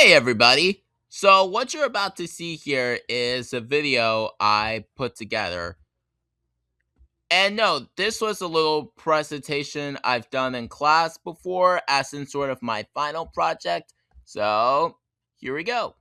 Hey everybody! So what you're about to see here is a video I put together. And no, this was a little presentation I've done in class before as in sort of my final project. So here we go.